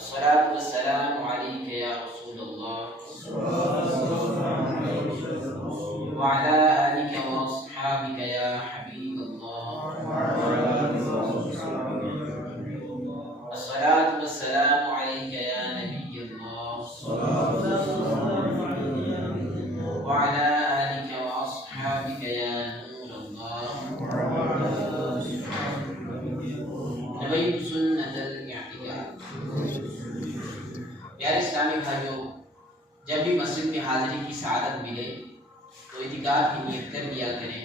الصلاة والسلام عليك يا رسول الله وعلى آلك وأصحابك يا حبيب الله. الصلاة والسلام عليك يا نبي الله وعلى آلك وأصحابك يا نور الله. نويت سنة الاعتكاف. پیارے اسلامی بھائیوں، جب بھی مسجد میں حاضری کی سعادت ملے تو اعتکاف کی نیت کر لیا کریں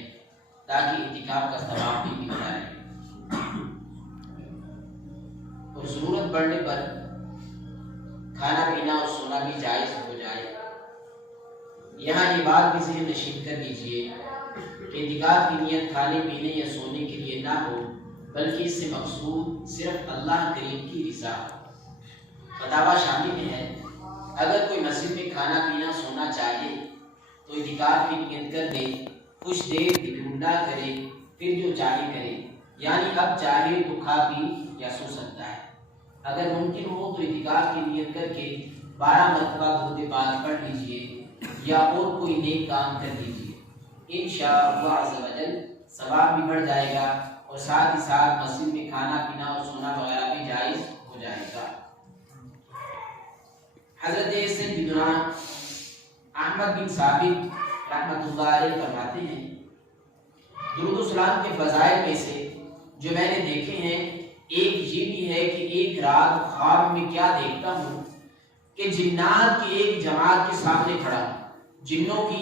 تاکہ اعتکاف کا ثواب بھی ملتا رہے، اور ضرورت پڑنے پر کھانا پینا اور سونا بھی جائز ہو جائے۔ یہاں یہ بات بھی ذہن نشین کر لیجیے کہ اعتکاف کی نیت کھانے پینے یا سونے کے لیے نہ ہو، بلکہ اس سے مقصود صرف اللہ کریم کی رضا۔ فتاویٰ شامل میں ہے، اگر کوئی مسجد میں کھانا پینا سونا چاہے تو اعتکاف کی نیت کر دے، کچھ دیر ذکر نہ کرے، پھر جو چاہے کرے، یعنی اب چاہے تو کھا پی یا سو سکتا ہے۔ اگر ممکن ہو تو اعتکاف کی نیت کر کے 12 مرتبہ درود پاک پڑھ لیجئے یا اور کوئی نیک کام کر لیجئے، انشاءاللہ عز و جل ثواب بھی بڑھ جائے گا اور ساتھ ہی ساتھ مسجد میں کھانا پینا اور سونا وغیرہ بھی جائز ہو جائے گا۔ حضرت سیدنا احمد بن ثابت رحمۃ اللہ علیہ فرماتے ہیں، درود و سلام کے فضائل میں سے جو میں نے دیکھے ہیں، ایک یہ بھی ہے کہ ایک رات خواب میں کیا دیکھتا ہوں کہ جنات کی ایک جماعت کے سامنے کھڑا ہوں، جنوں کی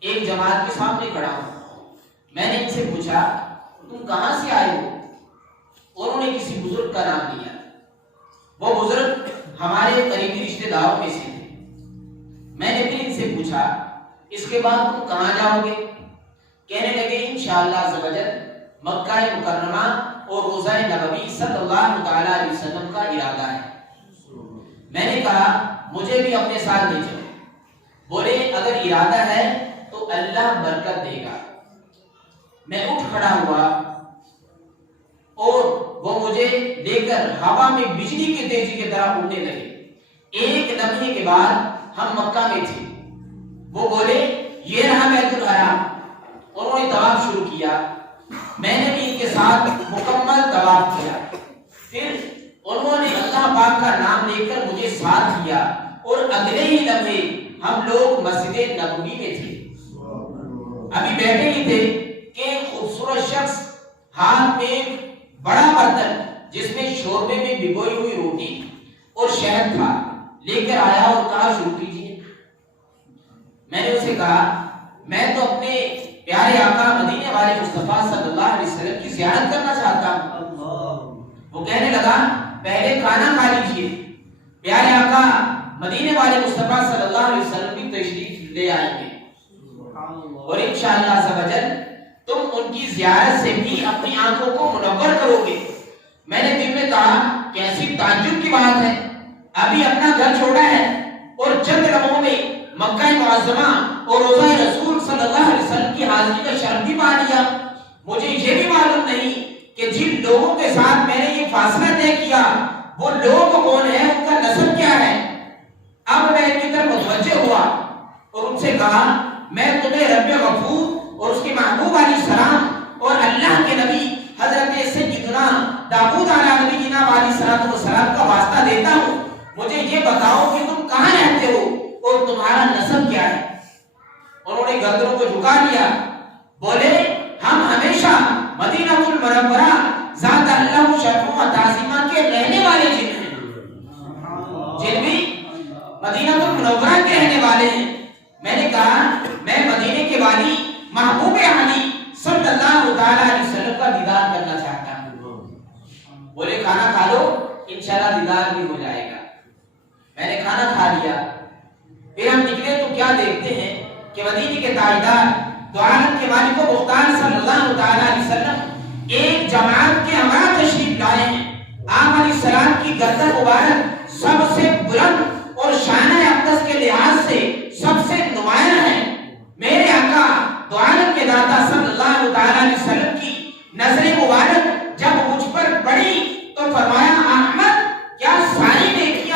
ایک جماعت کے سامنے کھڑا ہوں۔ میں نے ان سے پوچھا تم کہاں سے آئے ہو؟ انہوں نے کسی بزرگ کا نام لیا۔ وہ بزرگ ہمارے قریبی رشتہ داروں میں سے تھے۔ میں نے پھر ان سے پوچھا اس کے بعد تم کہاں جاؤ گے؟ کہنے لگے انشاءاللہ عز و جل مکہ مکرمہ اور روضہ نبوی صلی اللہ تعالی علیہ وسلم کا ارادہ ہے۔ میں نے کہا مجھے بھی اپنے ساتھ لے چلو۔ بولے اگر ارادہ ہے تو اللہ برکت دے گا۔ میں اٹھ کھڑا ہوا اور وہ مجھے لے کر ہوا میں بجلی کی تیزی کی طرح اڑنے لگے۔ ایک لمحے کے بعد ہم مکہ میں تھے۔ وہ بولے یہ رہا بیت الحرام۔ انہوں نے طواف شروع کیا، میں نے بھی ان کے ساتھ مکمل طواف کیا۔ پھر انہوں نے اللہ پاک کا نام لے کر مجھے ساتھ لیا اور اگلے ہی لمحے ہم لوگ مسجد نبوی میں تھے۔ ابھی بیٹھے ہی تھے کہ ایک خوبصورت شخص ہاتھ میں بڑا برتن جس میں شوربے میں بھگوئی ہوئی روٹی اور شہد تھا لے کر آیا اور کہا شروع کیجیے۔ میں نے اسے کہا میں تو اپنے پیارے آقا مدینے والے مصطفیٰ صلی اللہ علیہ وسلم کی زیارت کرنا چاہتا ہوں۔ وہ کہنے لگا پہلے کھانا کھا لیجیے، پیارے آقا مدینے والے مصطفیٰ صلی اللہ علیہ وسلم کی تشریف لے آئیں گے اور انشاءاللہ عز و جل تم ان کی زیارت سے بھی اپنی آنکھوں کو منور کرو گے۔ میں نے دل میں کہا کیسی تعجب کی بات ہے، ابھی اپنا گھر چھوڑا ہے اور چند لمحوں میں مکہ معظمہ اور روضہ رسول صلی اللہ علیہ وسلم کی حاضری کا شرف بھی پا لیا۔ مجھے یہ بھی معلوم نہیں کہ جن لوگوں کے ساتھ میں نے یہ فاصلہ طے کیا وہ لوگ کون ہیں، ان کا نسب کیا ہے۔ اب میں ان کی طرف متوجہ ہوا اور ان سے کہا میں تمہیں رب غفور اور اس کے محبوب علیہ السلام اور اللہ کے نبی حضرت سیدنا داؤد علیہ نبینا علیہ السلام کا واسطہ دیتا ہوں، مجھے یہ بتاؤ کہ تم کہاں رہتے ہو اور تمہارا نسب کیا ہے۔ انہوں نے گردنوں کو جھکا لیا، بولے ہم ہمیشہ مدینہ المنورہ ذات اللہ شرف و تعظیمہ کے رہنے والے جن ہیں، جن بھی مدینہ المنورہ کے رہنے والے ہیں۔ میں نے کہا میں مدینے کے والی محبوب علی صلی اللہ تعالی علیہ وسلم کا دیدار کرنا چاہتا ہوں۔ بولے کھانا کھا لو انشاءاللہ دیدار بھی ہو جائے گا۔ میں نے کھانا کھا لیا، پھر ہم نکلے تو کیا دیکھتے ہیں کہ مدینے کے تاجدار دو عالم کے مالک و مختار صلی اللہ تعالی علیہ وسلم ایک جماعت کے ہمراہ تشریف لائے ہیں۔ آپ علیہ السلام کی گردن مبارک سب سے بلند اور شانہ اقدس کے لحاظ سے سب سے نمایاں ہے۔ میرے آقا دو عالم کے داتا صلی اللہ تعالی علیہ وسلم کی نظر مبارک جب مجھ پر پڑی تو فرمایا احمد کیا ساری نیکیاں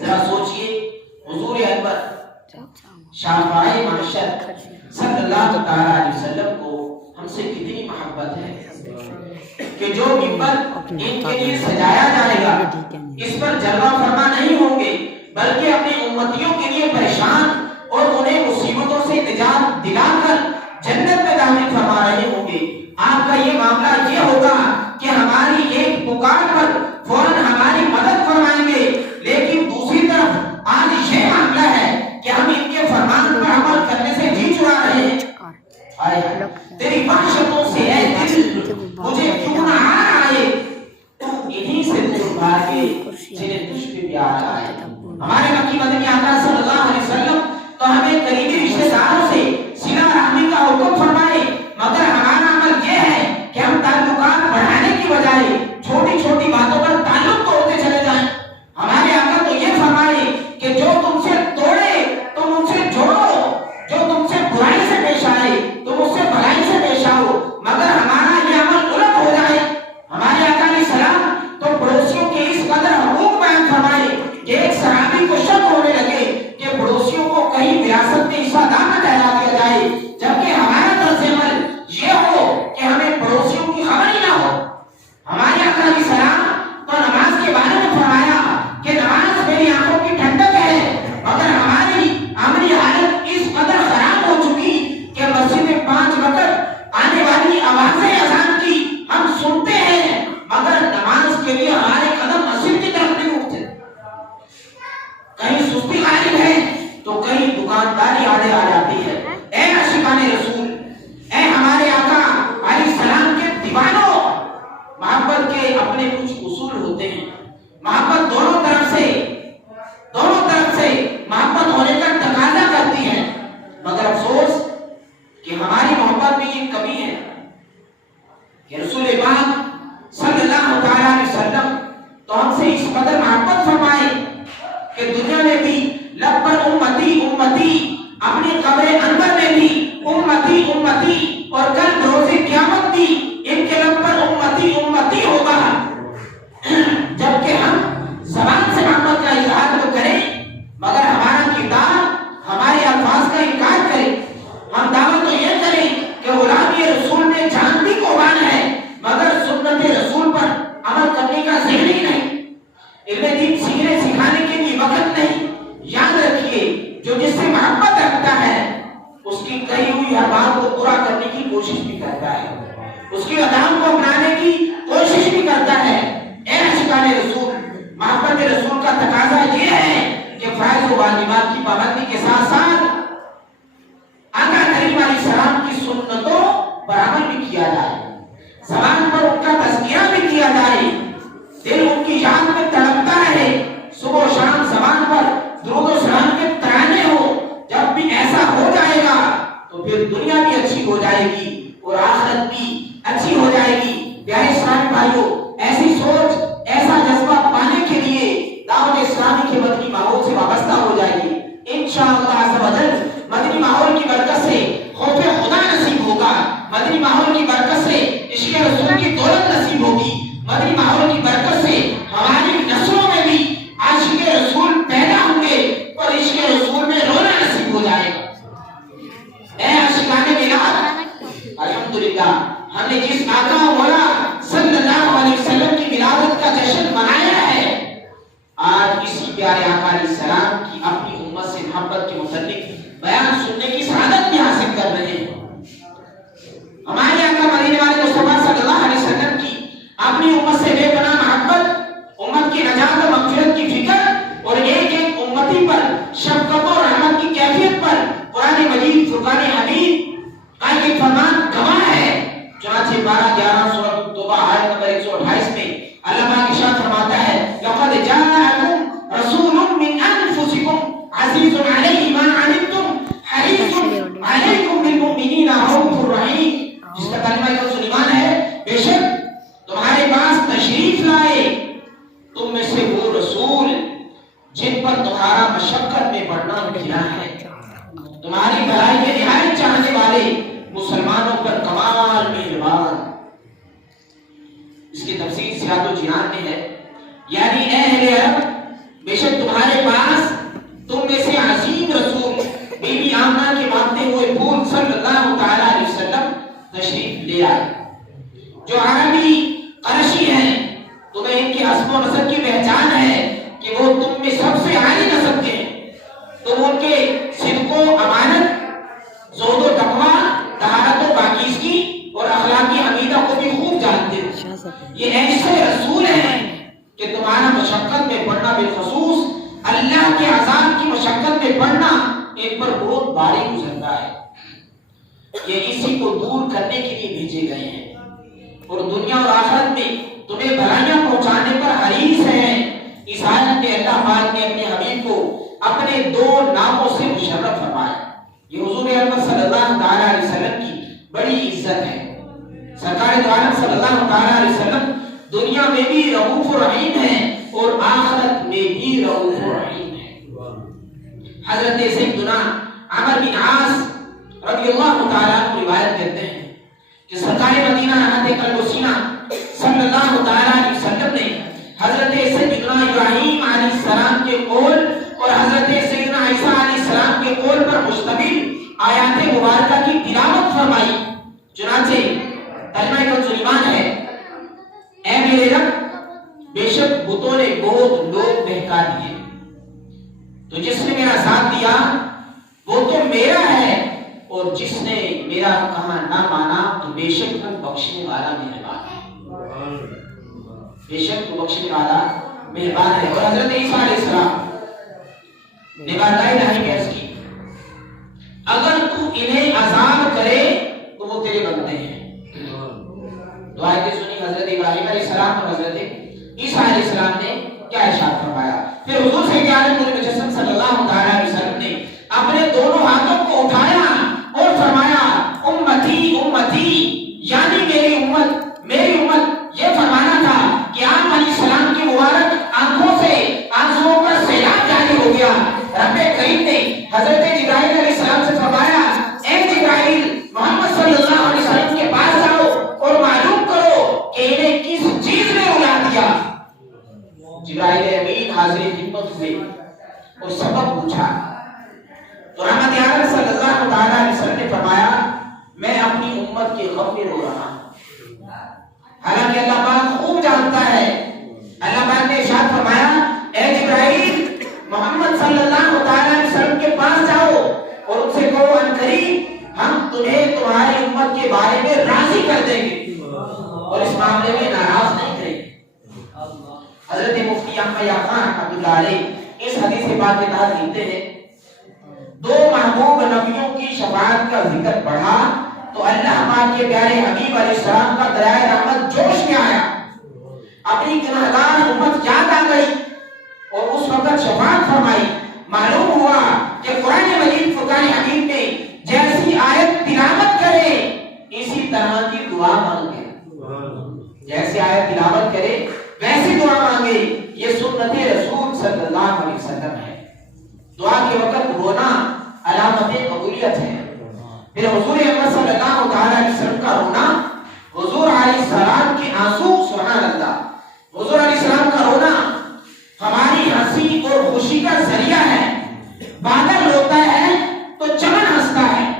ذرا سوچئے حضور اکبر شافعی معاشر صلی اللہ تعالی علیہ وسلم کو ہم سے کتنی محبت ہے کہ جو منبر ان کے لیے سجایا جائے گا اس پر جلوہ فرما نہیں ہوں گے بلکہ اپنی امتیوں کے لیے پریشان اور انہیں مصیبتوں سے نجات دلا کر جنت میں داخل فرما رہے ہوں گے. آپ کا یہ معاملہ یہ ہوگا کہ ہماری ایک پکار پر فوراً ہماری مدد فرمائیں گے, لیکن دوسری طرف آج یہ معاملہ ہے کہ ہم ان کے فرمان پر عمل کرنے سے جی چڑا رہے ہیں. تیری بخشتوں سے اے دل مجھے کیوں نہ آ آئے, تم انہی سے دور بھاگے جنہیں تجھ پہ پیار آئے. ہمارے مکی مدنی آقا صلی اللہ علیہ وسلم تو ہمیں قریبی رشتہ داروں سے صلہ رحمی کا حکم فرمائے, مگر ہمارا عمل یہ ہے کہ ہم تعلقات بڑھانے کی بجائے چھوٹی چھوٹی باتوں پر تعلق توڑتے چلے جائیں. ہمارے آقا تو یہ فرمائے کہ جو تم سے توڑے تم ان سے جوڑو, جو تم سے برائی سے پیش آئے تم اس سے بھلائی سے پیش آؤ. مگر ہمارا یہ عمل الٹ ہو جائے. ہمارے آقا علیہ السلام تو پڑوسیوں کے اس قدر حقوق بیان فرمائے کہ ایک صحابی کو شک ہونے لگے کہ پڑوسیوں کو کہیں وراثت میں حصہ دار نہ ٹھہرا دیا جائے, جبکہ ہمارا طرز عمل یہ ہو کہ ہمیں پڑوسیوں کی خبر ہی نہ ہو. ہمارے آقا علیہ السلام تو نماز کے بارے میں فرمایا کہ نماز میری آنکھوں کی ٹھنڈک ہے, مگر ہماری عملی حالت اس قدر خراب ہو چکی کہ مسجد میں 5 وقت آنے والی آوازیں اذان کی ہم سنتے ہیں, مگر نماز کے لیے ہمارے قدم مسجد کی طرف نہیں اٹھتے. کہیں سستی غالب ہے تو کہیں دکانداری آڑے آ جاتی ہے. اے عاشقان رسول, اے ہمارے آقا علیہ السلام کے دیوانوں, محبت کے اپنے کچھ اصول ہوتے ہیں. محبت دونوں طرف سے محبت ہونے کا تقاضا کرتی ہے, مگر افسوس کہ ہماری محبت میں یہ کمی ہے کہ رسول پاک صلی اللہ علیہ وسلم تو ہم سے اس قدر محبت فرمائے کہ دنیا میں بھی لب پر امتی امتی, اپنی قبر انور میں بھی امتی امتی, اور کل روز قیامت بھی ان کے لب پر امتی امتی ہوگا. جبکہ ہم زبان سے محبت کا اظہار تو کریں مگر ہمارا کردار ہمارے الفاظ کا انکار کرے. ہم دعویٰ تو یہ کریں کہ غلامی رسول میں جان بھی قربان ہے, مگر سنت رسول پر عمل کرنے کا ذہن ہی نہیں. علم دین سیکھنے سکھانے کے لیے وقت نہیں. یاد رکھیے, جو جس سے محبت رکھتا ہے اس کی کہی ہوئی ہر بات کو پورا کرنے کی کوشش بھی کرتا ہے, اس کی ادام کو اپنانے کی کوشش بھی کرتا ہے. اے عاشقان رسول, محبت رسول کا تقاضا یہ ہے کہ فرائض و واجبات کی پابندی کے ساتھ ساتھ آقا کریم علیہ السلام کی سنتوں پر عمل بھی کیا جائے, زبان پر ان کا تذکیہ بھی کیا جائے, دل ان کی یاد میں تڑپتا رہے, صبح و شام زبان پر درود و سلام کے ترانے ہو. جب بھی ایسا ہو جائے گا تو پھر دنیا بھی اچھی ہو جائے گی اور آخرت بھی اچھی ہو جائے گی. پیارے اسلامی بھائیوں, ایسی سوچ ایسا جذبہ پانے کے لیے دعوت اسلامی کے مدنی ماحول سے وابستہ ہو جائے گی. جن پر تمہارا مشقت میں پڑنا گرا ہے، تمہاری بھلائی کے نہایت چاہنے والے مسلمانوں پر کمال مہربان۔ اس کی تفسیر سیاق و جنان میں ہے، یعنی اے اہل عرب، بے شک تمہارے پاس تم میں سے عظیم رسول بی بی آمنہ کے مانتے ہوئے پھول صلی اللہ تعالی علیہ وسلم تشریف لے آئے، جو عربی قرشی ہیں۔ تمہیں ان کے حسب و نسب کی پہچان ہے کہ وہ تم میں سب سے اعلی نسب کے ہیں۔ تم ان کے صدق و امانت، زہد و تقویٰ، طہارت و پاکیزگی اور اخلاقی حمیدہ کو بھی خوب جانتے ہو۔ یہ ایسے رسول ہیں کہ تمہارا مشقت میں پڑنا، بالخصوص اللہ کے عذاب کی مشقت میں پڑنا، ان پر بہت بھاری گزرتا ہے۔ یہ اسی کو دور کرنے کے لیے بھیجے گئے ہیں اور دنیا اور آخرت میں تمہیں بھلائیاں پہنچانے پر حریص ہیں۔ اس حالت میں اللہ پاک نے اپنے حبیب کو اپنے دو ناموں سے مشرف فرمایا۔ یہ حضور اکرم صلی اللہ تعالی علیہ وسلم کی بڑی عزت ہے۔ سرکار دو عالم صلی اللہ تعالی علیہ وسلم دنیا میں بھی رؤوف رحیم ہیں اور آخرت میں بھی رؤوف رحیم ہیں۔ حضرت سیدنا عمر بن عاص رضی اللہ تعالیٰ عنہ روایت کرتے ہیں کہ سرکار مدینہ رحمت قلب و سینہ صلی اللہ تعالیٰ علیہ وسلم نے حضرت سیدنا ابراہیم علیہ السلام کے قول اور حضرت سیدنا عیسیٰ علیہ السلام کے قول پر مشتمل آیات مبارکہ کی تلاوت فرمائی۔ چنانچہ ترجمہ کنز ایمان ہے، اے میرے رب، بے شک بتوں نے بہت لوگ بہکا دیے، تو جس نے میرا ساتھ دیا وہ تو میرا ہے، اور جس نے میرا کہا نہ مانا تو بے شک وہ بخشنے والا مہربان ہے، بے شک وہ بخشنے والا مہربان ہے۔ اور حضرت عیسیٰ علیہ السلام نے بات الہی میں عرض کی، اگر تو انہیں عذاب کرے تو وہ تیرے بندے ہیں۔ دو آیتیں سنی حضرت ابراہیم علیہ السلام اور حضرت عیسیٰ علیہ السلام نے کیا ارشاد فرمایا۔ پھر حضور سید عالم نور مجسم صلی اللہ تعالی علیہ وسلم نے اپنے دونوں ہاتھوں کو اٹھایا اور فرمایا، امتی امتی، یعنی میری امت میری امت۔ یہ فرمانا تھا کہ آدم علیہ السلام کی مبارک آنکھوں سے آنسوؤں کا سیلاب جاری ہو گیا۔ رب کریم نے حضرت جبرائیل علیہ السلام سے فرمایا، اے جبرائیل، محمد صلی اللہ علیہ وسلم کے پاس جاؤ اور معلوم کرو کہ انہیں کس چیز نے رلا دیا۔ جبرائیل امین حاضر خدمت ہوئے اور سبب پوچھا تو رحمت عالم صلی اللہ تعالی علیہ وسلم نے فرمایا، میں اپنی امت کے غم میں رو رہا ہوں۔ حالانکہ اللہ پاک خوب جانتا ہے۔ اللہ پاک نے ارشاد فرمایا، اے جبرائیل، محمد صلی اللہ تعالی علیہ وسلم کے پاس جاؤ اور ان سے کہو ان قریب ہم تمہیں تمہاری امت کے بارے میں راضی کر دیں گے اور اس معاملے میں ناراض نہیں کریں گے۔ حضرت مفتی احمد یعقوب خان رحمۃ اللہ علیہ اس حدیث پاک کے تحت لکھتے ہیں، دو محبوب نبیوں کی شفاعت کا ذکر پڑھا تو اللہ پاک کے پیارے حبیب علیہ السلام کا دریائے رحمت جوش میں آیا، اپنی گنہگار امت یاد آ گئی اور اس وقت شفاعت فرمائی۔ معلوم ہوا کہ قرآن مجید فرقان حمید میں جیسی آیت تلاوت کرے اسی طرح کی دعا مانگے، جیسی آیت تلاوت کرے ویسی دعا مانگے، یہ سنت رسول صلی اللہ علیہ وسلم ہے۔ دعا کے وقت رونا علامت قبولیت ہے۔ پھر حضور اکرم صلی اللہ تعالی علیہ وسلم کا رونا، حضور علیہ السلام کے آنسو، سبحان اللہ، حضور علیہ السلام کا رونا ہماری ہنسی اور خوشی کا ذریعہ ہے۔ بادل روتا ہے تو چمن ہنستا ہے،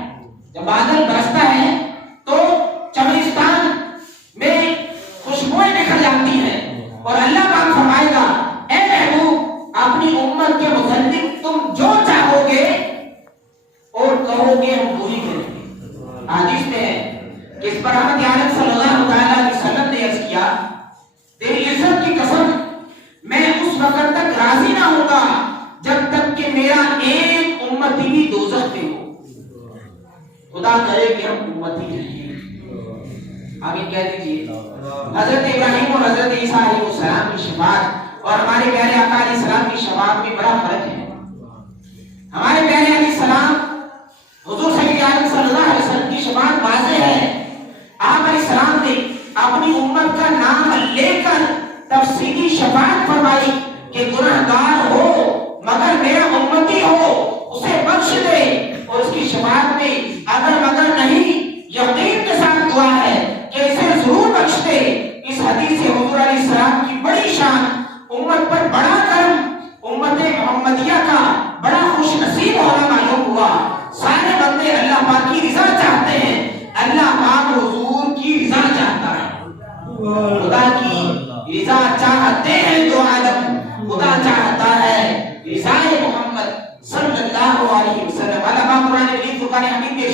جب بادل برستا ہے تو چمنستان میں خوشبوئیں نکل جاتی ہیں، اور اللہ پاک فرمائے گا، اے محبوب، اپنی امت کے متعلق تم جو چاہو گے اور کہو گے ہم وہی کریں گے۔ حدیث میں ہے کہ اس پر رحمت عالم صلی اللہ تعالی علیہ وسلم نے عرض کیا، تیری عزت کی قسم، میں اس وقت تک راضی نہ ہوں گا جب تک کہ میرا ایک امتی بھی دوزخ میں ہو۔ خدا کرے کہ ہم امتی رہیں، آمین کہہ دیجیے۔ حضرت ابراہیم اور حضرت عیسیٰ علیہ السلام کی شفاعت اور ہمارے پیارے آقا علیہ السلام کی شفاعت میں بڑا فرق ہے۔ ہمارے پیارے علیہ السلام حضور سید عالم صلی اللہ علیہ وسلم کی شفاعت واضح ہے۔ آپ علیہ السلام نے اپنی امت کا نام لے کر تفصیلی شفاعت فرمائی کہ گناہگار ہو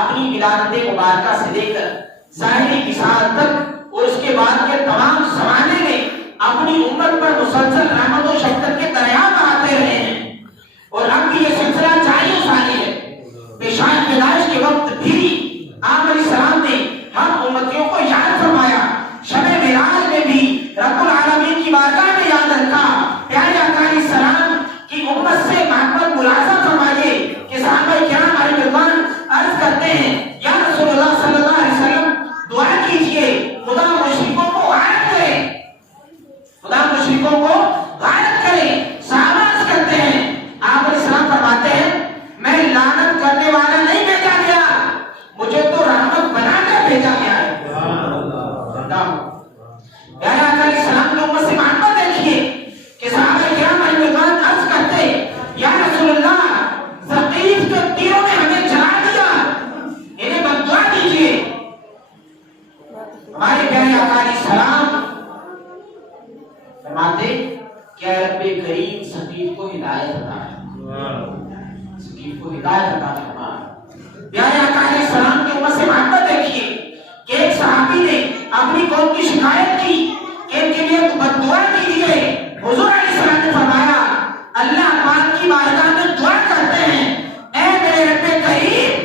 اپنی ولادت مبارکہ سے لے کر ظاہری وصال تک اور اس کے بعد کے تمام زمانے میں اپنی امت پر مسلسل رحمت و شفقت کے دریا بہاتے رہے ہیں اور اب بھی یہ سلسلہ جاری و ساری ہے۔ پیشائے پیدائش کے وقت بھی آپ علیہ السلام نے ہم امتیوں کو یاد فرمایا، شب معراج میں بھی رب العالمین کی بارگاہ میں یاد رکھا۔ پیارے آقا علیہ السلام کی امت سے محبت ملازم فرمائیے کہ صحابہ کرام علیہ رضوان عرض کرتے ہیں یا رسول اللہ صلی اللہ علیہ وسلم دعا کیجئے خدا مشرکوں کو غارت کرے، خدا مشرکوں کو غارت کرے۔ صحابہ عرض کرتے ہیں، آپ علیہ السلام فرماتے ہیں میں لعنت کرنے والا نہیں بھیجا گیا، مجھے تو رحمت بنا کر بھیجا گیا ہے۔ پیارے آقا علیہ السلام کی امت سے محبت دیکھیے کہ صحابہ کرام علیہ رضوان عرض کرتے یا رسول اللہ ثقیف کے تیروں نے ہمیں جلا دیا، انہیں بد دعا دیجیے۔ ہمارے پیارے آقا علیہ السلام فرماتے کہ رب کریم ثقیف کو ہدایت عطا فرما، ثقیف کو ہدایت عطا فرما۔ پیارے آقا علیہ السلام کی امت سے محبت دیکھیے کہ ایک صحابی نے اپنی قوم کی شکایت کی کہ ان کے لیے بد دعا کیجیے۔ حضور علیہ السلام نے فرمایا اللہ پاک کی بارگاہ میں دعا کرتے ہیں اے میرے رب کریم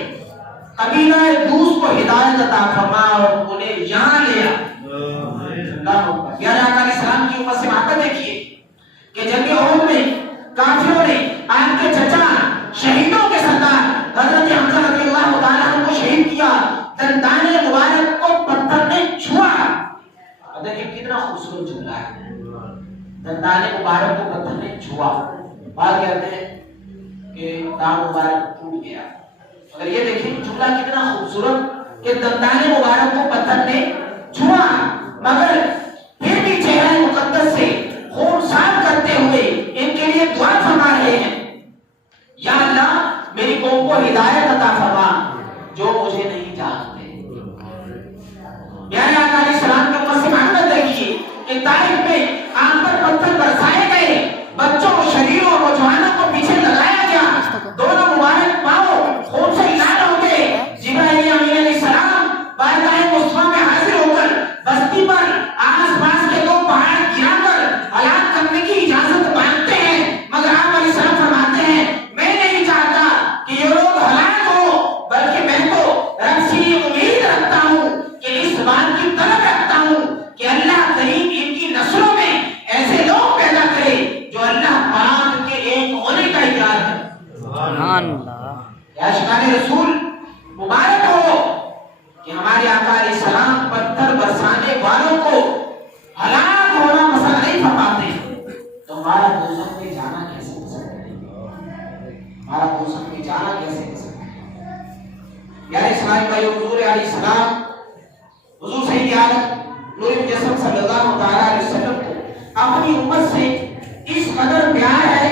قبیلہ دوس کو ہدایت عطا فرما اور انہیں یہاں لے آ۔ پیارے آقا علیہ السلام کی امت سے محبت دیکھیے کہ جنگ احد میں کافروں نے آپ کے چچا شہیدوں کے سردار حضرت حمزہ رضی اللہ تعالیٰ عنہ کو شہید کیا، دندان مبارک کو پتھر نے چھوا۔ دیکھیں کتنا خوبصورت جملہ ہے، دندان مبارک کو پتھر نے چھوا۔ بات کہتے ہیں کہ دان مبارک ٹوٹ گیا، اگر یہ دیکھیں جملہ کتنا خوبصورت کہ دندان مبارک کو پتھر نے چھوا، مگر پھر بھی چہرہ مقدس سے خون صاف کرتے ہوئے ان کے لیے دعا فرما رہے ہیں یا اللہ میری قوم کو ہدایت عطا فرما جو مجھے نہیں جانتے۔ پیارے آقا علیہ السلام کے امت سے محبت دیکھیے کہ طائف میں آگ پر پتھر برسائے گئے، بچوں شریروں نوجوانوں کو پیچھے لگایا گیا، دونوں مبارک پاؤں خون سے لال ہو گئے۔ جبرائیل امین علیہ السلام بارگاہ مصطفیٰ میں حاضر ہو کر بستی پر آس پاس کے دو پہاڑ گرا کر ہلاک کرنے کی اجازت مانگتے ہیں، مگر آپ علیہ السلام فرماتے ہیں میں نہیں چاہتا کہ یہ لوگ ہلاک ہو، بلکہ میں تو رب سے یہ امید رکھتا ہوں کہ اس بات کی طلب رکھتا ہوں کہ اللہ کریم ان کی نسلوں میں ایسے لوگ پیدا کرے جو اللہ پاک کے ایک ہونے کا اقرار کریں۔ یا عاشقان رسول مبارک ہو کہ ہمارے آقا علیہ السلام پتھر برسانے والوں کو ہلاک ہونا پسند نہیں فرماتے، تو ہمارا دوزخ میں جانا کیسے پسند کریں، ہمارا دوزخ میں جانا کیسے پسند کریں۔ پیارے اسلام بھائی، حضور علیہ السلام حضور سید عالم نور مجسم صلی اللہ تعالیٰ علیہ وسلم کو اپنی امت سے اس قدر پیار ہے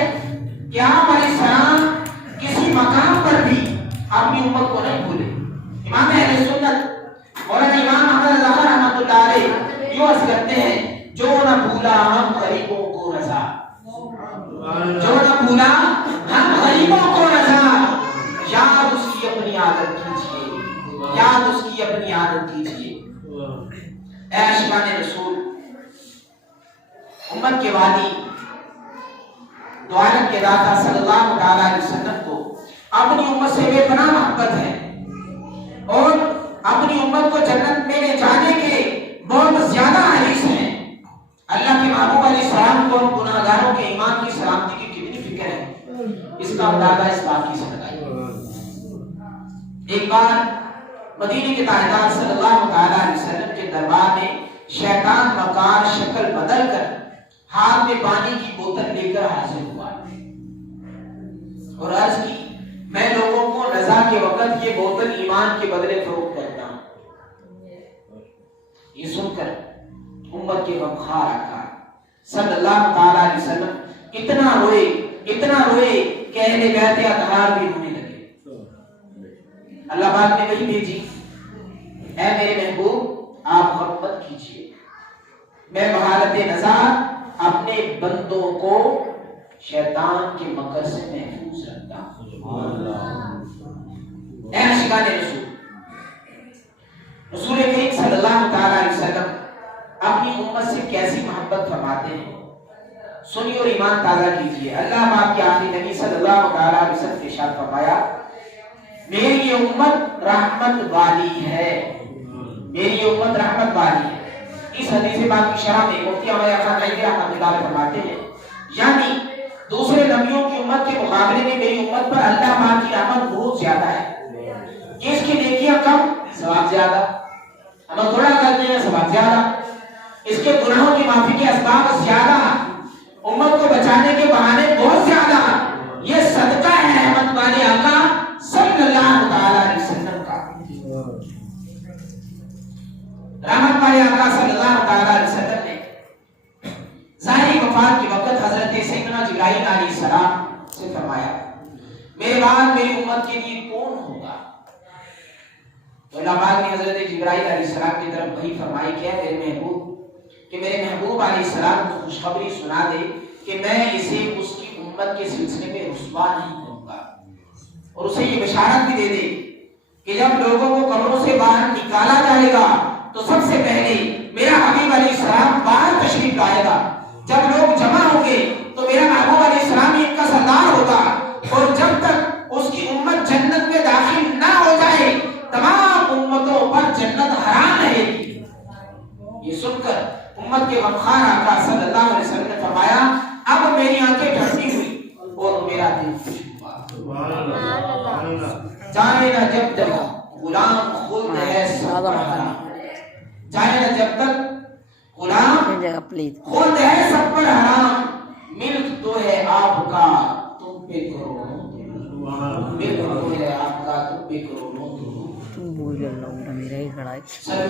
کہ آپ علیہ السلام کسی مقام پر بھی اپنی امت کو نہیں بھولے۔ امام اہل سنت مولانا امام احمد ظفر رحمۃ اللہ علیہ یوں عرض کرتے ہیں جو نہ بھولا ہم غریبوں کو رضا، جو نہ بھولا ہم غریبوں کو رضا، یاد اس کی اپنی عادت کیجئے، یاد اس کی اپنی عادت کیجئے۔ اے عاشقان رسول، امت کے والی دو عالم کے داتا صلی اللہ تعالیٰ علیہ وسلم کو اپنی امت سے بے پناہ محبت ہے اور اپنی امت کو جنت میں لے جانے کے بہت زیادہ حریص ہیں۔ اللہ کے محبوب علیہ السلام کو ہم گناہگاروں کے ایمان کی سلامتی کی کتنی فکر ہے، اس کا اندازہ اس واقعے سے لگائیے۔ ایک بار مدینے کے تاجدار صلی اللہ تعالیٰ علیہ وسلم کے دربار میں شیطان مکار شکل بدل کر ہاتھ میں پانی کی بوتل لے کر حاضر ہوا اور عرض کی میں لوگوں کو نزا کے وقت یہ بوتل ایمان کے بدلے فروخت کرتا ہوں۔ یہ سن کر امت کے غمخوار آقا صلی اللہ تعالیٰ علیہ وسلم اتنا روئے کہ اہل بیت اطہار بھی رونے لگے۔ اللہ پاک نے وہی بھیجی، اے میرے محبوب آپ غم مت کیجیے، میں بحالت نزاع اپنے بندوں کو شیطان کے مکر سے محفوظ رکھتا ہوں۔ اے عاشقان رسول، رسول کریم صلی اللہ تعالی علیہ وسلم اپنی امت سے کیسی محبت فرماتے ہیں، سنیے اور ایمان تازہ کیجیے۔ اللہ آپ کے آخری نبی صلی اللہ تعالی علیہ وسلم نے ارشاد فرمایا، میری یہ امت رحمت والی ہے، میری یہ امت رحمت والی ہے۔ اس حدیث پاک کی شرح میں مفتی احمد خان قیدی رحمۃ اللہ علیہ فرماتے ہیں، یعنی دوسرے نبیوں کی امت کے مقابلے میں میری امت پر اللہ پاک کی رحمت بہت زیادہ ہے کہ اس کی نیکیاں کم ثواب زیادہ، عمل تھوڑا کرتے ہیں ثواب زیادہ، اس کے گناہوں کی معافی کے اسباب زیادہ، امت کو بچانے کے بہانے بہت زیادہ۔ یہ صدقہ ہے رحمت والے آقا صلی اللہ تعالی علیہ وسلم کا۔ رحمت والے آقا صلی اللہ تعالی علیہ وسلم نے ظاہری وفات کے وقت حضرت سیدنا جبرائیل علیہ السلام سے فرمایا، میرے بعد میری امت کے لیے کون ہوگا؟ تو اللہ پاک نے حضرت جبرائیل علیہ السلام کی طرف وحی فرمائی کہ میرے محبوب، کہ میرے محبوب علیہ السلام کو خوشخبری سنا دے کہ میں اسے اس کی امت کے سلسلے میں رسوا نہیں کروں گا، اور اسے یہ بشارت بھی دے دے کہ جب لوگوں کو قبروں سے باہر نکالا جائے گا تو سب سے پہلے میرا حبیب علیہ السلام باہر تشریف لائے گا، جب لوگ جمع ہوں گے تو میرا محبوب علیہ السلام ہی ان کا سردار ہوگا، اور جب تک اس کی امت جنت میں داخل نہ ہو جائے تمام امتوں پر جنت حرام رہے گی۔ یہ سن کر امت کے غمخوار آقا صلی اللہ علیہ وسلم نے فرمایا، اب میری آنکھیں ٹھنڈی ہوئی اور میرا دل خوش ہوا۔ جائے نہ جب تک غلام خلد ہے سب پر حرام، جائے نہ جب تک غلام خلد ہے سب پر حرام، ملک تو ہے آپ کا تم پہ کروڑوں، ملک تو ہے آپ کا تم پہ کروڑوں، میرا ہی کھڑا ہے صلی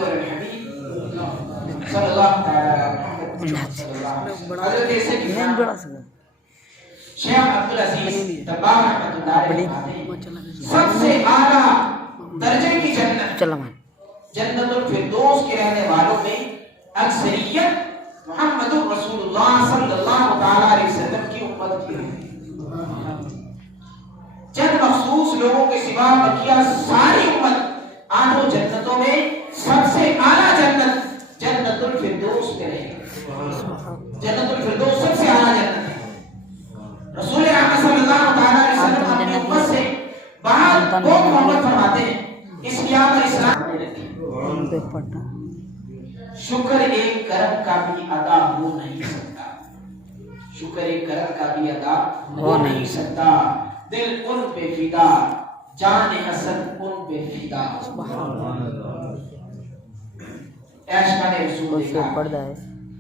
اللہ تعالی علیہ وسلم۔ شیخ عبدالعزیز دباغ رحمۃ اللہ علیہ سب سے اعلیٰ درجے کی جنت جنت الفردوس کے رہنے والوں میں اکثریت محمد رسول اللہ صلی اللہ تعالی علیہ وسلم کی امت کی ہے۔ چند مخصوص لوگوں کے سوا بقیہ ساری امت آٹھوں جنتوں میں سب سے اعلیٰ جنت جنت الفردوس میں رہے گا۔ جنت الفردوس سب سے اعلیٰ جنت ہے۔ رسول اکرم صلی اللہ تعالی علیہ وسلم اپنی امت سے بہت محبت فرماتے ہیں، اس لیے آپ اسلام میں رکھیں۔ شکر ایک کرم کا بھی ادا ہو نہیں سکتا، شکر ایک کرم کا بھی ادا ہو نہیں سکتا، دل ان پہ فدا، جان حسن ان پہ فدا۔ عشقان رسول اللہ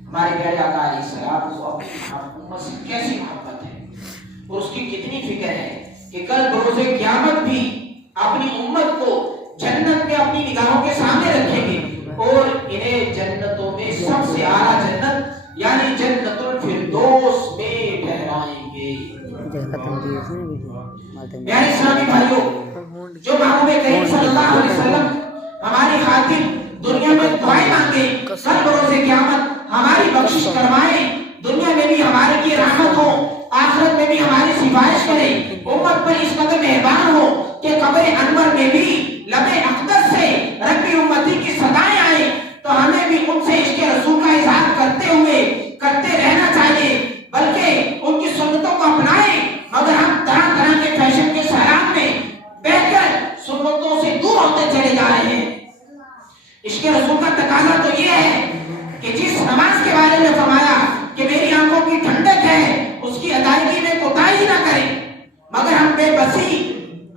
ہمارے پیارے آقا علیہ السلام کو اپنی امت سے کیسی محبت ہے اور اس کی کتنی فکر ہے کہ کل بروز قیامت بھی اپنی امت کو جنت میں اپنی نگاہوں کے سامنے رکھیں گے اور انہیں جنتوں میں سب سے اعلیٰ جنت یعنی جنت الفردوس میں ٹھہرائیں گے۔ میرے اسلامی بھائیوں، جو محبوب کریم صلی اللہ علیہ وسلم ہماری خاطر دنیا میں دعائیں مانگے، کل بروز قیامت ہماری بخشش کروائیں، دنیا میں بھی ہمارے لیے رحمت ہو، آخرت میں بھی ہماری سفارش کرے، امت پر اس قدر مہربان ہو کہ قبر انور میں بھی لب اقدس سے ربی امتی کی صدائیں آئیں، تو ہمیں بھی ان سے عشق رسول کا اظہار کرتے ہوئے کرتے رہنا چاہیے، بلکہ ان کی سنتوں کو اپنائیں، مگر ہم طرح طرح کے فیشن کے سیلاب میں بہہ کر سنتوں سے دور ہوتے چلے جا رہے ہیں۔ عشق رسول کا تقاضا تو یہ ہے کہ جس نماز کے بارے میں فرمایا کہ میری آنکھوں کی ٹھنڈک ہے، اس کی ادائیگی میں کوتاہی نہ کریں، مگر ہم بے بسی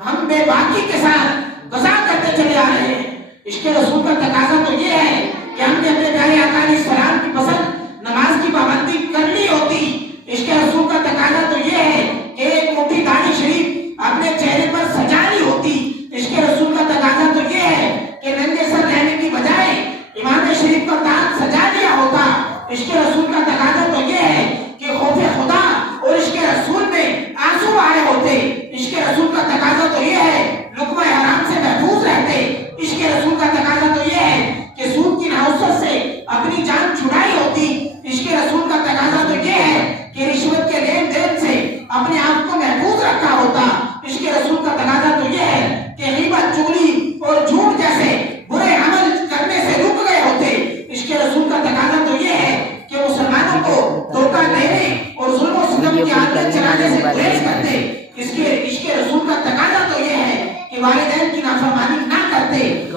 ہم بے باکی کے ساتھ غزا کرتے چلے آ رہے ہیں۔ عشق رسول کا تقاضا تو یہ ہے کہ ہم نے اپنے پیارے آقا علیہ السلام کی پسند نماز کی پابندی کر لی ہوتی۔ عشق رسول کا تقاضا تو یہ ہے کہ ایک مٹھی داڑھی شریف اپنے چہرے پر سجا لی ہوتی۔ عشق رسول کا تقاضا تو یہ ہے کہ ننگے سر رہنے کی بجائے امام شریف کا تاج سجا لیا ہوتا۔ عشق رسول کا تقاضا تو یہ ہے کہ خوف خدا اور عشق رسول میں آنسو آئے ہوتے۔ عشق رسول کا تقاضا تو یہ ہے لقمہ حرام سے محفوظ رہتے۔ عشق رسول کا تقاضا تو یہ ہے کہ سود کی نحوست سے اپنی جان چھڑائی ہوتی۔ عشق رسول کا تقاضا تو یہ ہے کہ رشوت کے لین دین سے اپنے آپ کو محفوظ رکھا ہوتا۔ عشق رسول کا تقاضا تو یہ ہے کہ غیبت، چغلی اور جھوٹ جیسے برے عمل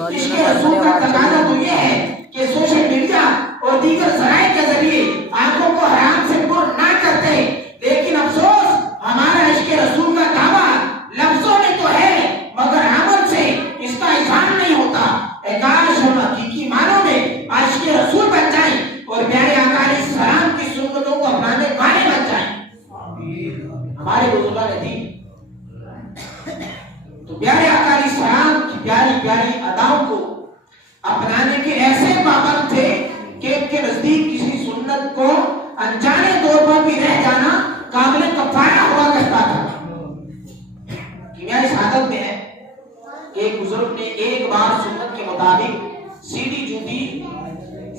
اس کے رسول کا تقاضا تو یہ ہے کہ سوشل میڈیا اور دیگر ذرائع کے ذریعے آنکھوں کو حرام سے پر نہ کرتے، لیکن افسوس ہمارا عشق رسول کا دعویٰ لفظوں میں تو ہے مگر عمل سے اس کا اظہار نہیں ہوتا۔ کاش ہم حقیقی معنوں میں عاشق رسول بن جائیں اور پیارے آقا علیہ السلام کی سنتوں کو اپنانے والے بن جائیں۔ ہمارے بزرگان نے دی تو پیارے آقا علیہ السلام کی پیاری پیاری اداؤں کو اپنانے کے ایسے پابند تھے کہ ان کے نزدیک کسی سنت کو انجانے طور پر بھی رہ جانا قابل کفارہ ہوا کرتا تھا۔ کیمیائی سعادت میں ہے کہ ایک بزرگ نے ایک بار سنت کے مطابق سیدھی جوتی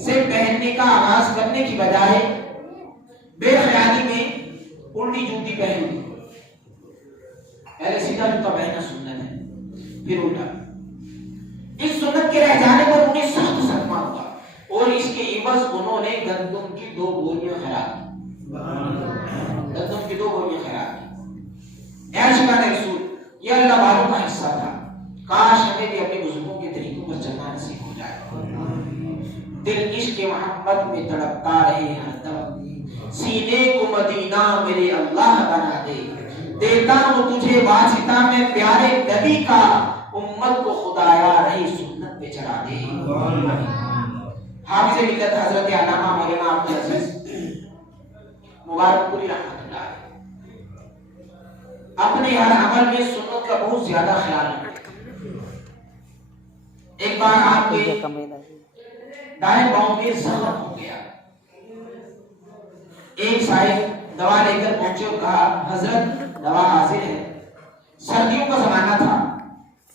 سے پہننے کا آغاز کرنے کی بجائے بے خیالی میں الٹی جوتی پہن لی۔ پہلے سیدھا جوتا پہننا سنت ہے، پھر الٹا۔ اس سنت کے رہ جانے پر انہیں سخت صدمہ ہوا اور اس کے عوض انہوں نے گندم کی 2 بوریاں خراب کی۔ گندم کی 2 بوریاں خراب کی۔ اے عاشقان رسول، یہ اللہ والوں کا حصہ تھا، کاش ہمیں بھی اپنے بزرگوں کے طریقوں پر چلنا نصیب ہو جائے۔ دل عشق محبت میں تڑپتا رہے ہر دم، سینے کو مدینہ میرے اللہ بنا دے، دیتا ہوں تجھے واسطہ میں پیارے نبی کا، امت کو خدایا رہی سنت پہ چلا دے۔ حافظ ملت حضرت علامہ مولانا عبدالعزیز مبارک پوری رحمۃ اللہ علیہ اپنے ہر عمل میں سنت کا بہت زیادہ خیال رکھتے۔ ایک بار آپ کے دائیں پاؤں میں زخم ہو گیا، ایک صاحب دوا لے کر پہنچے اور کہا حضرت دوا حاضر ہے۔ سردیوں کا زمانہ تھا،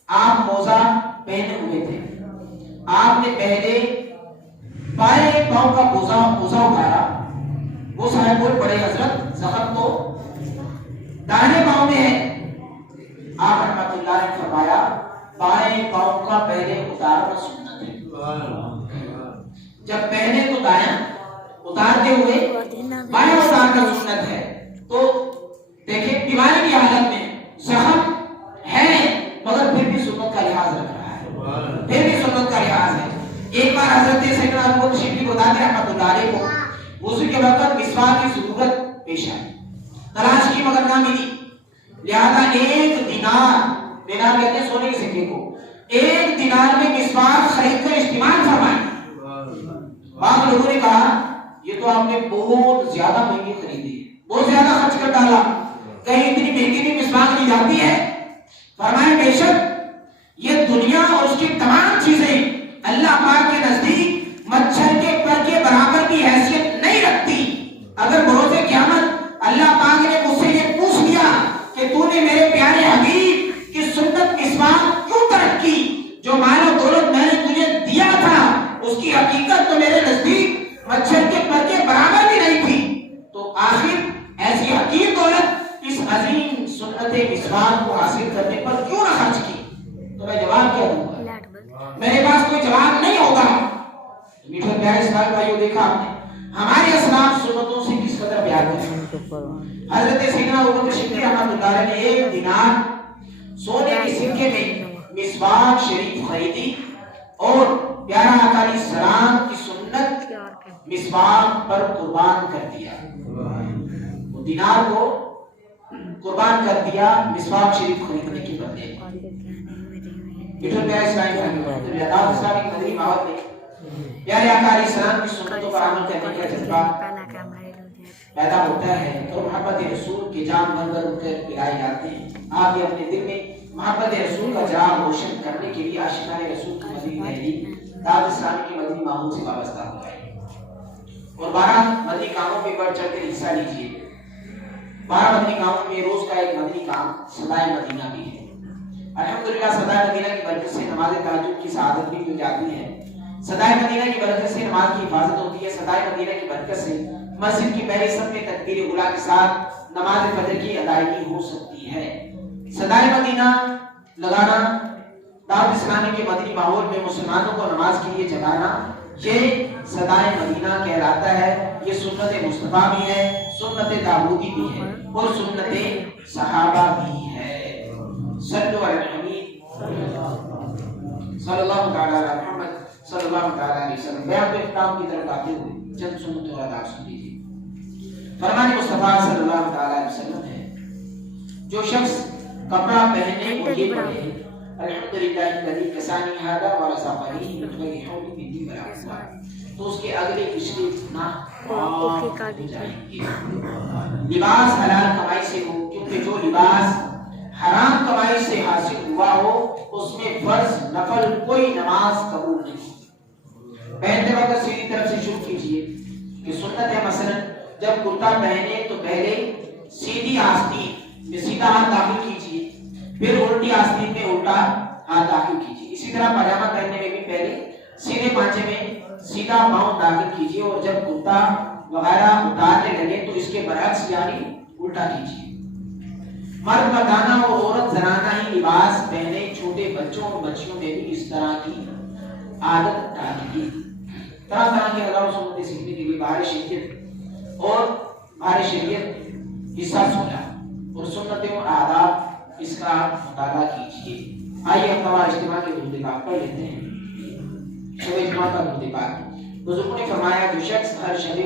آپ موزہ پہنے ہوئے تھے، آپ نے پہلے بائیں پاؤں کا موزہ اٹھایا۔ وہ صاحب بول پڑے حضرت زخم تو دائیں پاؤں میں ہے۔ آپ رحمت اللہ نے فرمایا بائیں پاؤں کا پہلے اتارنا سنت ہے، جب پہنے تو دایاں، اتارتے ہوئے بائیں اتارنا سنت ہے۔ تو دیکھیں بیماری کی حالت میں زخم ہے مگر پھر بھی سنت کا لحاظ رکھ رہا ہے، پھر بھی سنت کا لحاظ ہے۔ ایک بار حضرت سیدنا ابو بکر صدیق رحمۃ اللہ علیہ کو وضو کے وقت مسواک کی ضرورت پیش آئی، تلاش کی مگر نہ ملی، لہذا 1 دینار کہتے ہیں سونے کے سکے کو، 1 دینار میں مسواک خرید کر استعمال فرمائی۔ بعض لوگوں نے کہا یہ تو آپ نے بہت زیادہ مہنگی خریدی ہے، بہت زیادہ خرچ کر ڈالا، کہیں اتنی مہنگی بھی مسواک لی جاتی ہے؟ فرمایا بے شک یہ دنیا اور اس کی تمام چیزیں اللہ پاک کے نزدیک مچھر کے پر کے برابر کی حیثیت نہیں رکھتی۔ اگر بروز قیامت اللہ پاک نے مجھ سے یہ پوچھ لیا کہ تو نے میرے پیارے حبیب کی سنت مسواک کیوں ترک کی، جو مال و دولت میں نے تجھے دیا تھا اس کی حقیقت تو میرے نزدیک مچھر کے پر کے برابر بھی نہیں تھی، تو آخر ایسی حقیر دولت اس عظیم سنت مسواک کو حاصل کرنے پر کیوں نہ خرچ کی؟ تو میں جواب کیا دوں گا؟ میرے پاس کوئی جواب نہیں ہوگا۔ میٹھے پیارے اسلام بھائیوں، دیکھا آپ نے ہمارے اسلام سنتوں سے کس قدر پیار کرتے ہیں۔ حضرت سیدنا ابو بکر صدیق رحمۃ اللہ علیہ نے 1 دینار سونے کے سکے میں مسواک شریف خریدی اور پیارا آقا علیہ السلام کی سنت مسواک پر قربان کر دیا۔ وہ دینار کو قربان کر دیا مسواک شریف خریدنے کے بدلے۔ پیارے اسلامی مدنی ماحول میں پیارے آقا علیہ السلام کی سنتوں پر عمل کرنے کا جذبہ پیدا ہوتا ہے تو محبت رسول کے جام بھر کر اٹھ کر پلائے جاتے ہیں۔ آپ بھی اپنے دل میں محبت رسول کا جام روشن کرنے کے لیے عاشقان رسول کی مدنی تحریک دعوت اسلامی کے مدنی ماحول سے وابستہ ہو جائیں اور 12 مدنی کاموں میں بڑھ چڑھ کر حصہ لیجیے۔ 12 مدنی کاموں میں روز کا ایک مدنی کام صدائے مدینہ بھی ہے۔ الحمدللہ صدائے مدینہ کی برکت سے نماز تہجد کی سعادت بھی مل جاتی ہے، صدائے مدینہ کی برکت سے نماز کی حفاظت ہوتی ہے، صدائے مدینہ کی برکت سے مسجد کی پہلی صف میں تکبیر اولیٰ کے ساتھ نماز فجر کی ادائیگی ہو سکتی ہے۔ صدائے مدینہ لگانا، دعوت اسلامی کے مدنی ماحول میں مسلمانوں کو نماز کے لیے جگانا، یہ صدائے مدینہ کہلاتا ہے۔ یہ سنت مصطفیٰ بھی ہے، سنت داؤدی بھی ہے اور سنت صحابہ بھی ہے۔ صلو علی الحبیب صلی اللہ تعالی علی محمد صلی اللہ تعالی علیہ وسلم۔ بیان اختتام کی طرف آتے ہوئے چند سنت اور آداب سن لیجیے۔ فرمان مصطفیٰ صلی اللہ تعالی علیہ وسلم ہے جو شخص کپڑا پہننے کو یہ پڑھے الحمدللہ الذی کسانی ھذا ورزقنی من غیر حول منی ولا قوة، تو اس کے اگلے پچھلے گناہ معاف ہو جائیں گے۔ لباس حلال کمائی سے ہو، کیونکہ جو لباس حرام کمائی سے حاصل ہوا ہو اس میں فرض نفل کوئی نماز قبول نہیں۔ پہنتے وقت سیدھی طرف سے شروع کیجئے کہ سنت ہے مثلا جب کرتا پہنے تو پہلے سیدھی آستین میں سیدھا ہاتھ داخل کیجئے، پھر الٹی آستین میں الٹا ہاتھ داخل کیجئے۔ اسی طرح پاجامہ پہننے میں بھی پہلے سیدھے پانچے میں سیدھا پاؤں داخل کیجئے اور جب کرتا وغیرہ اتارنے لگے تو اس کے برعکس یعنی الٹا کیجئے۔ مرد مردانہ اور عورت زنانہ ہی لباس پہنے، چھوٹے بچوں اور بچیوں میں بھی اس طرح کی عادت ڈالی۔ طرح طرح کے ہزاروں سنتیں سیکھنے کے لیے باہر شریعت اور باہر شریعت حصہ سنا اور سنتیں اور آداب اس کا مطالعہ کیجیے۔ آئیے اپنا اجتماع کے درود پاک پڑھ لیتے ہیں۔ شب جمعہ کا درود پاک بزرگوں نے فرمایا جو شخص ہر شب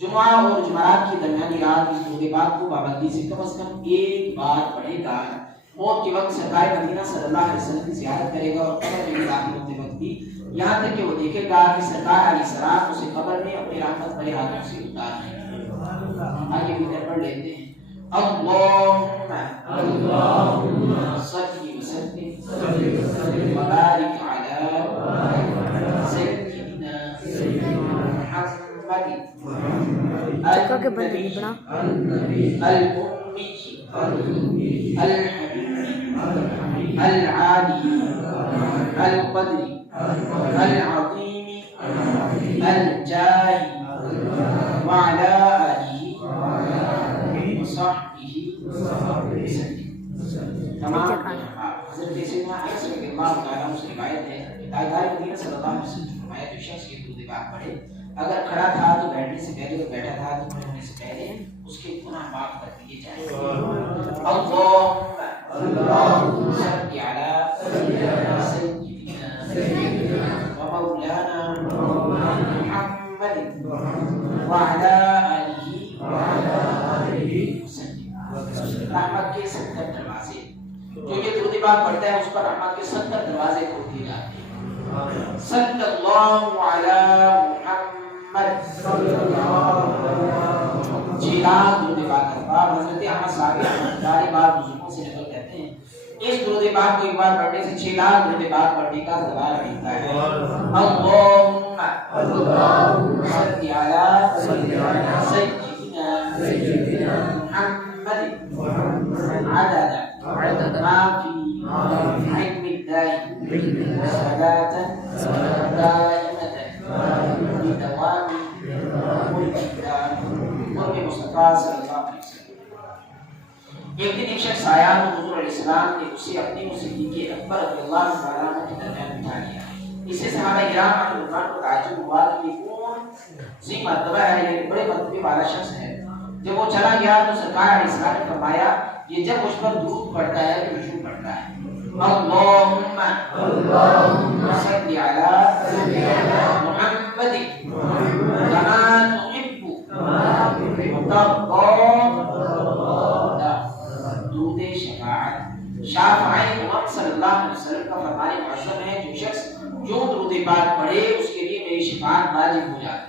جمعہ اور جمعرات کی درمیانی رات اس درود پاک کو پابندی سے کم از کم ایک بار پڑھے گا، موت کے وقت سرکار مدینہ صلی اللہ علیہ وسلم کی زیارت کرے گا اور قبر میں داخل ہوتے وقت بھی یہاں تک کہ وہ دیکھے گا کہ سرکار علیہ السلام اسے قبر میں اپنے رحمت بھرے ہاتھوں سے اتار رہے ہیں۔ آگے بھی پڑھ لیتے ہیں۔ اللہم صلی وسلم وبارک علی سیدنا محمد النبی الأمی الحبیب العالی القدر العظیم الجاہ وعلی آلہ وصحبہ وسلم۔ تمام حضرت سیدنا انس رضی اللہ تعالیٰ عنہ سے روایت ہے تاجدار مدینہ صلی اللہ علیہ وسلم نے فرمایا جو شخص یہ درود پاک پڑھے اگر کھڑا تھا تو بیٹھنے سے پہلے اور بیٹھا تھا تو کھڑے ہونے سے پہلے اس کے گناہ معاف کر دیے جائیں گے۔ اللہم صل علی سیدنا ومولانا محمد وعلی آلہ وسلم۔ رحمت کے 70 دروازے، جو یہ درود پاک پڑھتا ہے اس پر رحمت کے 70 دروازے کھول دیے جاتے ہیں۔ صلی اللہ علی محمد صلی اللہ جیلان درود پاک کرتا حضرت احمد صاحب باری بار بزرگوں سے نقل کرتے ہیں اس درود پاک کو ایک بار پڑھنے سے 6 لاکھ درود پاک پڑھنے کا ثواب ملتا ہے۔ اللہم صلی علی سیدنا محمد عدد ما فی علم اللہ صلاة دائمة بدوام ملک مصطفیٰ صلی اللہ علیہ وسلم۔ ایک دن ایک شخص آیا تو حضور علیہ السلام نے اسے اپنی موسیقی کے اکبر رضی اللہ تعالیٰ عنہ کے درمیان بٹھا لیا۔ اس سے صحابہ کرام عنہ کو تعجب ہوا کہ یہ کون سی مرتبہ ہے، یہ بڑے مرتبے والا شخص ہے۔ جب وہ چلا گیا تو سرکار علیہ السلام نے فرمایا یہ جب مجھ پر درود پڑھتا ہے تو یوں پڑھتا ہے اللہم صلی علی محمد کما تحب درود شفاعت۔ شافعی امم صلی اللہ علیہ وسلم کا فرمان معظم ہے جو شخص جو درود پاک پڑھے اس کے لیے میری شفاعت واجب ہو جاتی ہے۔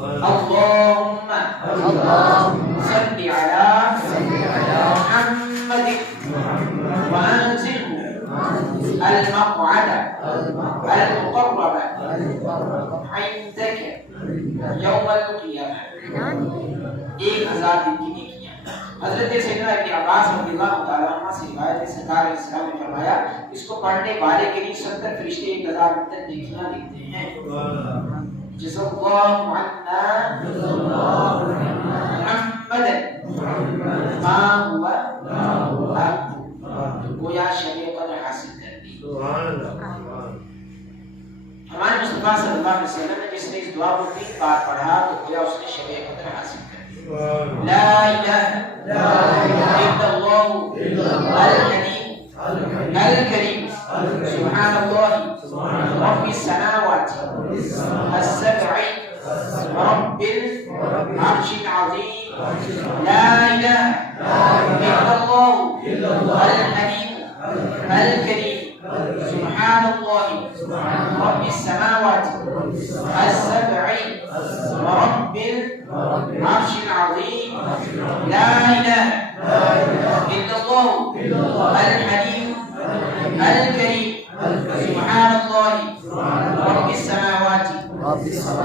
اللہم صلی علی محمد وانزلہ المقعد المقرب عندک یوم القیامہ۔ 1000 دن کی نیکیاں۔ حضرت سیدنا ابن عباس رضی اللہ تعالیٰ عنہ سے روایت ہے سرکار علیہ السلام نے فرمایا اس کو پڑھنے والے کے لیے 70 فرشتے 1000 دن تک نیکیاں لکھتے ہیں۔ جزا اللہ عنا محمد ما ہوا گویا شب قدر حاصل کر دی۔ ہمارے مصطفیٰ صلی اللہ علیہ وسلم نے جس نے اس دعا کو 3 بار پڑھا تو گویا اس نے شب قدر حاصل کر دی۔ لا الہ الا اللہ الحلیم الکریم سبحان اللہ السماوات السبع رب العرش العظيم لا إله إلا الله الحليم الكريم سبحان الله رب السماوات السبع ورب العرش العظيم لا إله إلا الله الحليم الكريم سبحان الله رب السماوات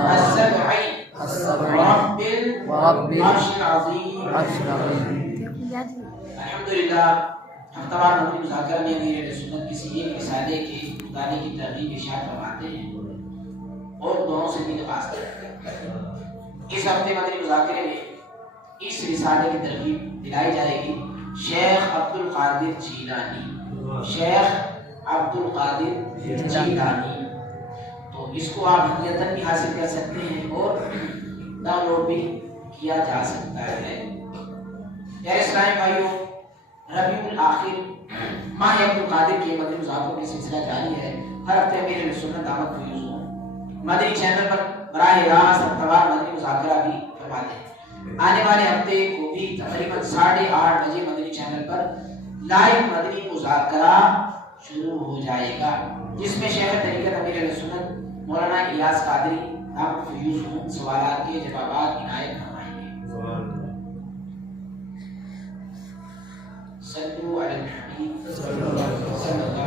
السبع ورب العرش العظيم. الحمدللہ ہم تمام مدنی مذاکرہ میں امیر اہل سنت کسی ایک رسالے کے مطالعے کی ترغیب ارشاد فرماتے ہیں اور دونوں سے بھی درخواست کرتے ہیں. اس ہفتے مدنی مذاکرے میں اس رسالے کی ترغیب دلائی جائے گی شیخ عبدالقادر جیلانی. شیخ عبدالقادر جیلانی. تو اس کو آپ ہدیتاً بھی حاصل کر سکتے ہیں اور ڈاؤن لوڈ بھی کیا جا سکتا ہے. پیارے اسلامی بھائیوں، ربیع الآخر ماہ عبدالقادر کے مدنی مذاکروں کا سلسلہ جاری ہے. ہر ہفتے امیر اہل سنت دعوت فیوز ہوں مدنی چینل پر براہ راست ہفتوار مدنی مذاکرہ بھی کرواتے ہیں. آنے والے ہفتے کو بھی تقریباً 8:30 بجے مدنی چینل پر لائیو مدنی مذاکرہ شروع ہو جائے گا، جس میں شیخ طریقت امیر اہل سنت مولانا الیاس قادری دعوت فیوز ہوں سوالات کے جوابات عنایت فرمائیں گے. صلو علی الحبیب صلی اللہ